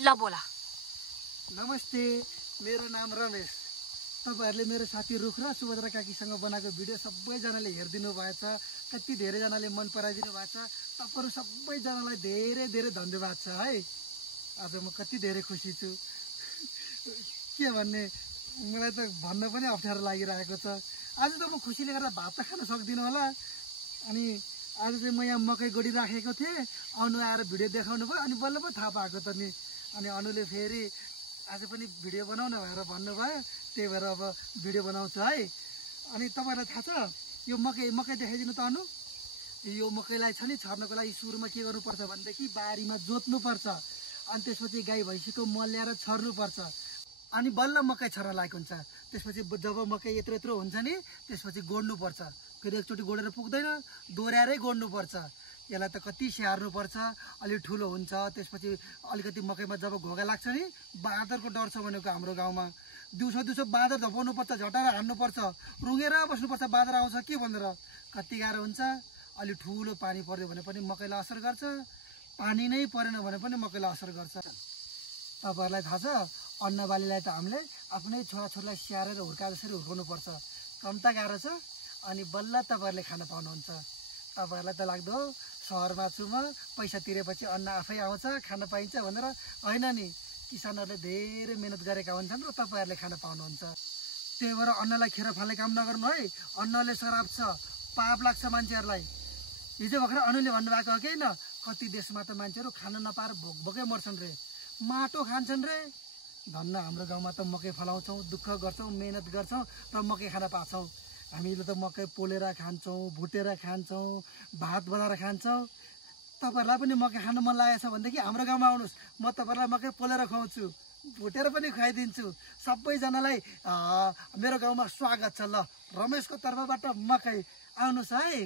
ल बोला। नमस्ते, मेरो नाम रमेश। तपाईहरुले मेरो साथी रुख र सुभद्रा काकीसँग बनाएको भिडियो सबैजनाले हेरिदिनु भएछ। कति धेरैजनाले मन पराइदिनु भएको छ। तपाईहरु सबैजनालाई धेरै धेरै धन्यवाद छ है। आज म कति धेरै खुसी छु। के भन्ने, मलाई त भन्न पनि अप्ठ्यारो लागिरहेको छ। आज त म खुसीले गर्दा भात त खान सक्दिनँ होला। अनि आज चाहिँ म यहाँ मकै गोडिराखेको थिएँ, अनु आएर भिडियो देखाउनु भयो। अनि बल्ल पो थाहा पाएको त नि। अनि अनुले फेरि आज पनि भिडियो बनाउन भनेर भन्नुभयो, त्यही भएर अब भिडियो बनाउँछु है। अनि तपाईहरुलाई थाहा छ यो मकै देखाइदिनु त अनु। यो मकैलाई छ नि छर्नको लागि सुरुमा के गर्नुपर्छ भनेदेखि बारीमा जोत्नुपर्छ, अनि त्यसपछि गाई भैँसीको मल ल्याएर छर्नुपर्छ, अनि बल्ल मकै छर्न लागेको हुन्छ। त्यसपछि जब मकै यत्रो यत्रो हुन्छ नि, त्यसपछि गोड्नुपर्छ। फेरि एकचोटि गोडेर पुग्दैन, दोहोऱ्याएरै गोड्नुपर्छ। यसलाई त कति स्याहार्नुपर्छ, अलि ठुलो हुन्छ। त्यसपछि अलिकति मकैमा जब घोगा लाग्छ नि, बाँदरको डर छ भनेको हाम्रो गाउँमा। दिउँसो बाँदर झपाउनुपर्छ, झटाएर हान्नुपर्छ, रुँगेर बस्नुपर्छ बाँदर आउँछ के भनेर। कति गाह्रो हुन्छ। अलि ठुलो पानी पर्यो भने पनि मकैलाई असर गर्छ, पानी नै परेन भने पनि मकैलाई असर गर्छ। तपाईहरुलाई थाहा छ, अन्नबालीलाई त हामीले आफ्नै छोराछोरीलाई स्याहारेर हुर्का जसरी हुर्काउनुपर्छ। कम त गाह्रो छ, अनि बल्ल तपाईहरुले खान पाउनुहुन्छ। तपाईहरुलाई त लाग्दो सहरमा छु म, पैसा तिरेपछि अन्न आफै आउँछ, खान पाइन्छ भनेर। होइन नि, किसानहरूले धेरै मेहनत गरेका हुन्छन् र तपाईहरुले खान पाउनुहुन्छ। त्यही भएर अन्नलाई खेर फाल्ने काम नगर्नु है। अन्नले श्राप छ, पाप लाग्छ मान्छेहरूलाई। हिजो भर्खर अनुले भन्नुभएको हो कि होइन, कति देशमा त मान्छेहरू खान नपाएर भोकै मर्छन् रे, माटो खान्छन् रे। धन्न हाम्रो गाउँमा त मकै फलाउँछौँ, दुःख गर्छौँ, मेहनत गर्छौँ र मकै खान पाछौँ। हामीले त मकै पोलेर खान्छौँ, भुटेर खान्छौँ, भात बनाएर खान्छौँ। तपाईहरुलाई पनि मकै खान मन लागेको छ भनेदेखि हाम्रो गाउँमा आउनुहोस्, म तपाईहरुलाई मकै पोलेर खुवाउँछु, भुटेर पनि खुवाइदिन्छु। सबैजनालाई मेरो गाउँमा स्वागत छ। ल, रमेशको तर्फबाट मकै आउनुहोस् है।